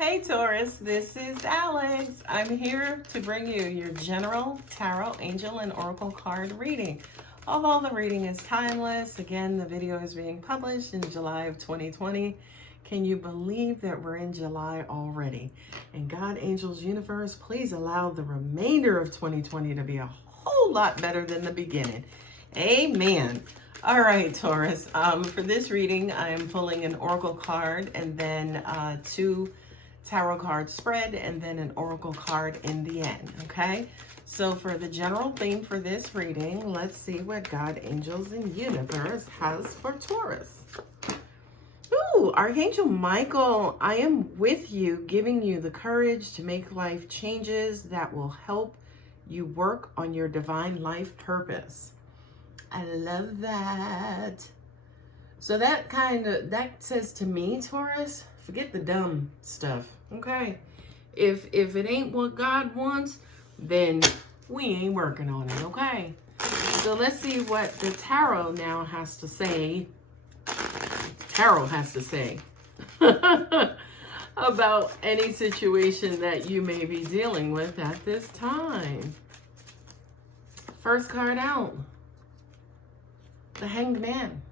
Hey Taurus, this is Alex. I'm here to bring you your general tarot, angel, and oracle card reading. Although the reading is timeless, again, the video is being published in July of 2020. Can you believe that we're in July already? And God, angels, universe, please allow the remainder of 2020 to be a whole lot better than the beginning. Amen. All right, Taurus. For this reading, I am pulling an oracle card and then two tarot card spread and then an oracle card in the end. Okay, so for the general theme for this reading, let's see what God, angels, and universe has for Taurus. Ooh, Archangel Michael, I am with you, giving you the courage to make life changes that will help you work on your divine life purpose. I love that. So that says to me, Taurus, forget the dumb stuff, okay? If it ain't what God wants, then we ain't working on it, okay? So let's see what the tarot now has to say. Tarot has to say about any situation that you may be dealing with at this time. First card out, the Hanged Man.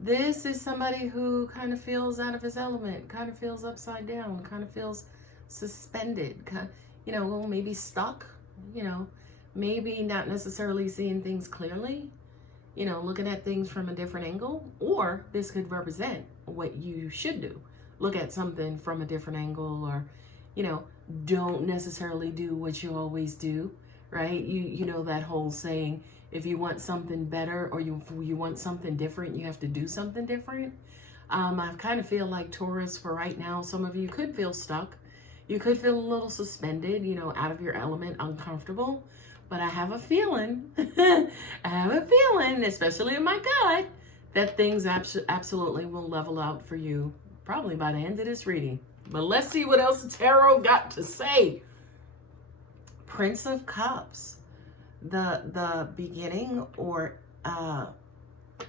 This is somebody who kind of feels out of his element, kind of feels upside down, kind of feels suspended, maybe stuck, maybe not necessarily seeing things clearly, looking at things from a different angle. Or this could represent what you should do. Look at something from a different angle, or, don't necessarily do what you always do, right? You know that whole saying, if you want something better or you want something different, you have to do something different. I kind of feel like Taurus, for right now, some of you could feel stuck. You could feel a little suspended, out of your element, uncomfortable. But I have a feeling, especially in my gut, that things absolutely will level out for you probably by the end of this reading. But let's see what else the tarot got to say. Prince of Cups. The beginning or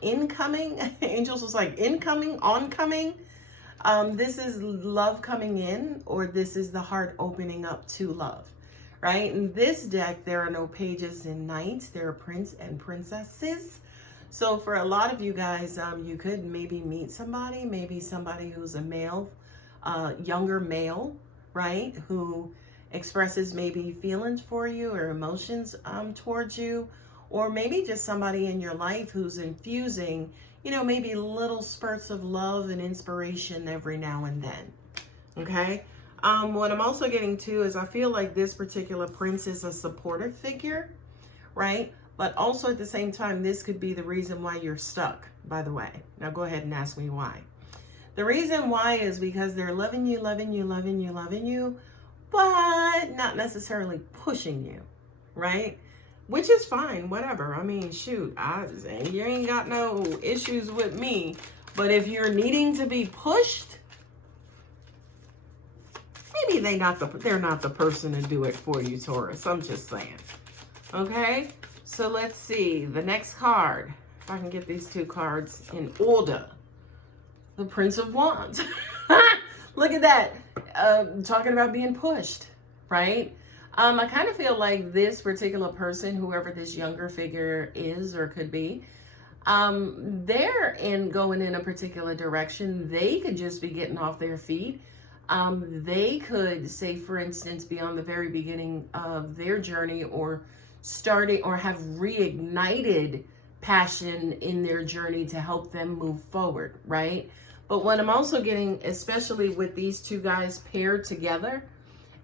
incoming. Angels was like incoming, oncoming. This is love coming in, or this is the heart opening up to love, right? In this deck, there are no pages and knights. There are prince and princesses. So for a lot of you guys, you could maybe meet somebody, maybe somebody who's a male, younger male, right? Who expresses maybe feelings for you or emotions towards you, or maybe just somebody in your life who's infusing, maybe little spurts of love and inspiration every now and then. Okay. What I'm also getting to is I feel like this particular prince is a supportive figure, right? But also at the same time, this could be the reason why you're stuck, by the way. Now go ahead and ask me why. The reason why is because they're loving you, but not necessarily pushing you, right? Which is fine, whatever. I mean, shoot, you ain't got no issues with me. But if you're needing to be pushed, maybe they're not the person to do it for you, Taurus. I'm just saying. Okay, so let's see the next card. If I can get these two cards in order. The Prince of Wands. Look at that. Talking about being pushed, right? I kind of feel like this particular person, whoever this younger figure is or could be, they're going in a particular direction. They could just be getting off their feet. They could, say, for instance, be on the very beginning of their journey, or starting, or have reignited passion in their journey to help them move forward, right? But what I'm also getting, especially with these two guys paired together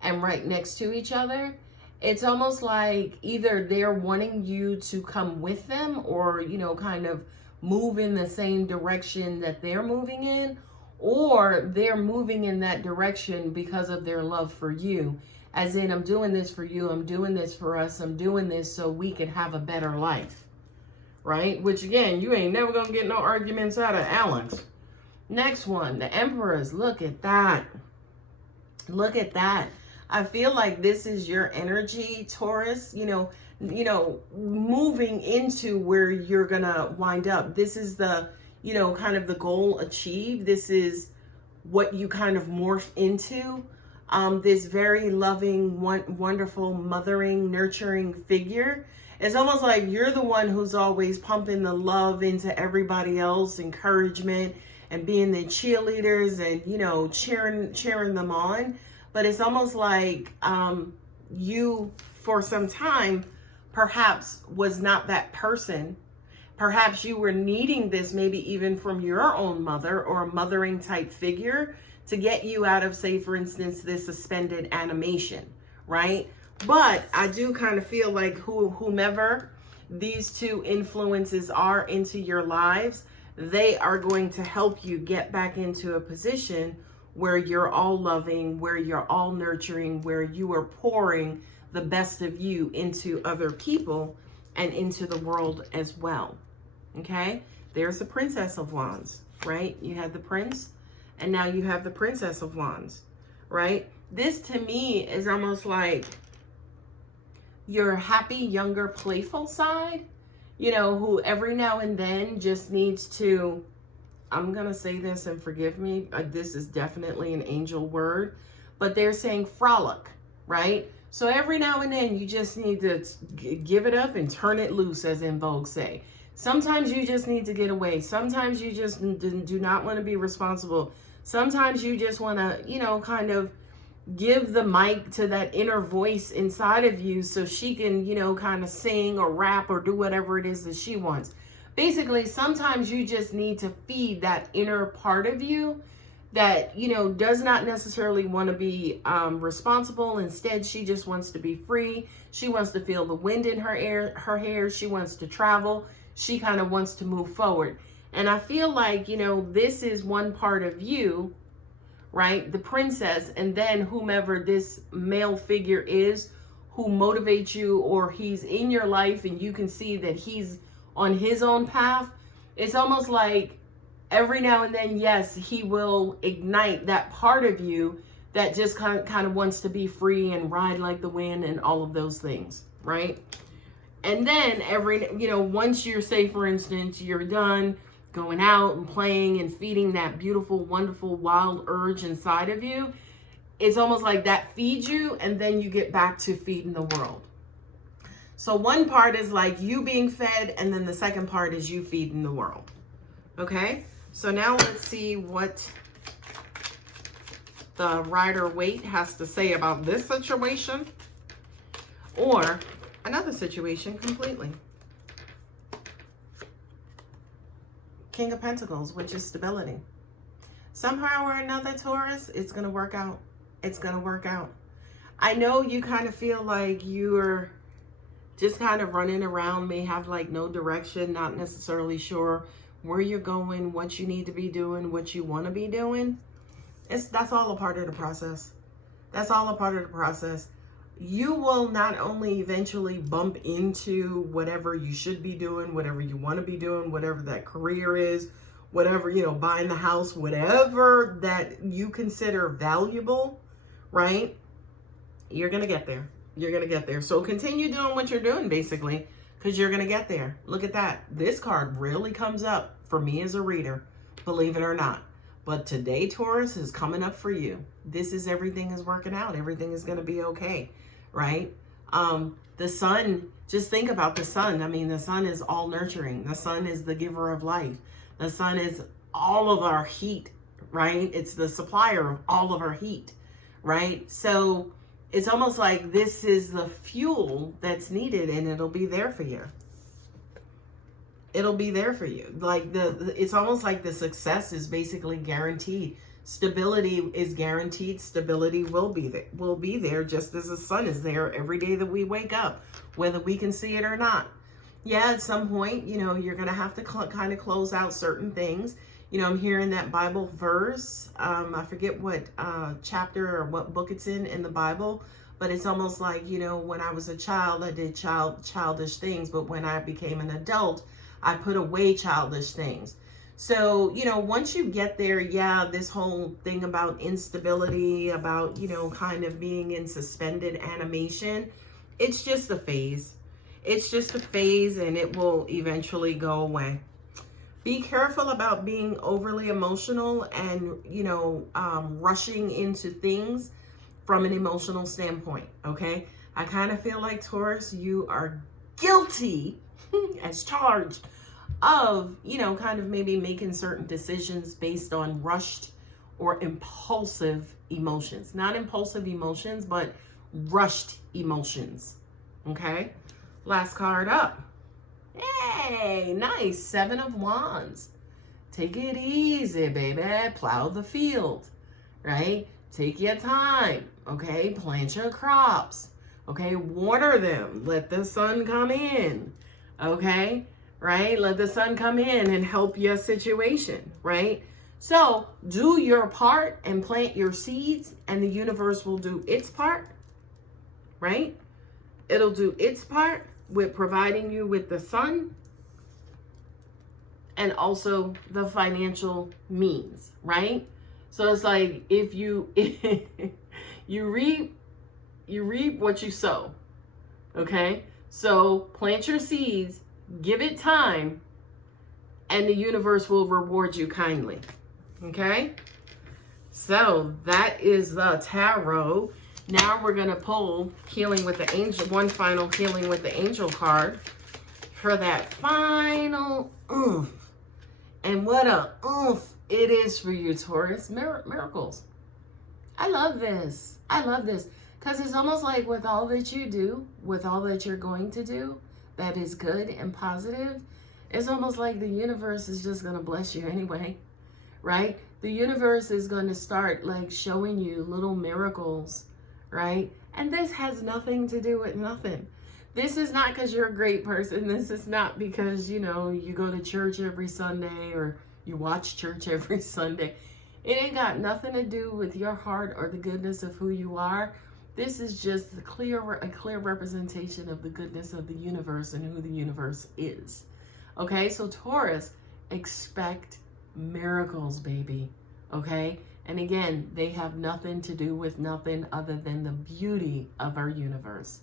and right next to each other, it's almost like either they're wanting you to come with them, or, kind of move in the same direction that they're moving in, or they're moving in that direction because of their love for you. As in, I'm doing this for you, I'm doing this for us, I'm doing this so we could have a better life, right? Which, again, you ain't never gonna get no arguments out of Alex. Next one, the Emperors. Look at that. Look at that. I feel like this is your energy, Taurus, moving into where you're gonna wind up. This is the, kind of the goal achieved. This is what you kind of morph into. This very loving, wonderful, mothering, nurturing figure. It's almost like you're the one who's always pumping the love into everybody else, encouragement, and being the cheerleaders and, you know, cheering them on. But it's almost like you, for some time, perhaps was not that person. Perhaps you were needing this maybe even from your own mother or a mothering type figure to get you out of, say, for instance, this suspended animation, right? But I do kind of feel like whomever these two influences are into your lives, they are going to help you get back into a position where you're all loving, where you're all nurturing, where you are pouring the best of you into other people and into the world as well. Okay? There's the Princess of Wands, right? You had the Prince, and now you have the Princess of Wands, right? This to me is almost like your happy, younger, playful side, you know, who every now and then just needs to, I'm going to say this and forgive me, this is definitely an angel word, but they're saying frolic, right? So every now and then you just need to give it up and turn it loose, as in Vogue say. Sometimes you just need to get away. Sometimes you just do not want to be responsible. Sometimes you just want to, you know, kind of give the mic to that inner voice inside of you so she can, you know, kind of sing or rap or do whatever it is that she wants. Basically, sometimes you just need to feed that inner part of you that, you know, does not necessarily want to be responsible. Instead, she just wants to be free. She wants to feel the wind in her hair. She wants to travel. She kind of wants to move forward. And I feel like, you know, this is one part of you, right? The princess, and then whomever this male figure is who motivates you, or he's in your life and you can see that he's on his own path. It's almost like every now and then, yes, he will ignite that part of you that just kind of wants to be free and ride like the wind and all of those things, right? And then once you're, say, for instance, you're done going out and playing and feeding that beautiful, wonderful, wild urge inside of you, it's almost like that feeds you, and then you get back to feeding the world. So one part is like you being fed, and then the second part is you feeding the world. Okay? So now let's see what the Rider-Waite has to say about this situation, or another situation completely. King of Pentacles, which is stability. Somehow or another, Taurus, it's going to work out. It's going to work out. I know you kind of feel like you're just kind of running around, may have like no direction, not necessarily sure where you're going, what you need to be doing, what you want to be doing. That's all a part of the process. That's all a part of the process. You will not only eventually bump into whatever you should be doing, whatever you want to be doing, whatever that career is, whatever, you know, buying the house, whatever that you consider valuable, right? You're going to get there. You're going to get there. So continue doing what you're doing, basically, because you're going to get there. Look at that. This card really comes up for me as a reader, believe it or not. But today, Taurus, is coming up for you. This is everything is working out. Everything is going to be okay, right? The sun, just think about the sun. I mean, the sun is all nurturing. The sun is the giver of life. The sun is all of our heat, right? It's the supplier of all of our heat, right? So it's almost like this is the fuel that's needed, and it'll be there for you. It'll be there for you. Like it's almost like the success is basically guaranteed. Stability is guaranteed. Stability will be there just as the sun is there every day that we wake up, whether we can see it or not. Yeah, at some point, you know, you're going to have to kind of close out certain things. You know, I'm hearing that Bible verse. I forget what chapter or what book it's in the Bible, but it's almost like, you know, when I was a child, I did childish things, but when I became an adult, I put away childish things. So, you know, once you get there, yeah, this whole thing about instability, about, you know, kind of being in suspended animation, it's just a phase. It's just a phase, and it will eventually go away. Be careful about being overly emotional and, rushing into things from an emotional standpoint, okay? I kind of feel like, Taurus, you are guilty as charged of, kind of maybe making certain decisions based on rushed or impulsive emotions. Not impulsive emotions, but rushed emotions, okay? Last card up. Hey, nice. 7 of Wands. Take it easy, baby. Plow the field, right? Take your time, okay? Plant your crops, okay? Water them. Let the sun come in, okay? Right? Let the sun come in and help your situation, right? So do your part and plant your seeds, and the universe will do its part, right? It'll do its part with providing you with the sun and also the financial means, right? So it's like if you you reap what you sow. Okay? So plant your seeds, give it time, and the universe will reward you kindly. Okay? So that is the tarot. Now we're going to pull Healing with the Angel, one final Healing with the Angel card for that final oomph. And what a oomph it is for you, Taurus. Miracles. I love this. I love this. Because it's almost like with all that you do, with all that you're going to do, that is good and positive, it's almost like the universe is just going to bless you anyway, right? The universe is going to start like showing you little miracles, right? And this has nothing to do with nothing. This is not because you're a great person. This is not because, you go to church every Sunday or you watch church every Sunday. It ain't got nothing to do with your heart or the goodness of who you are. This is just a clear representation of the goodness of the universe and who the universe is. Okay, so Taurus, expect miracles, baby. Okay? And again, they have nothing to do with nothing other than the beauty of our universe.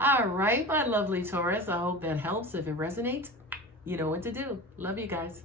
All right, my lovely Taurus, I hope that helps. If it resonates, you know what to do. Love you guys.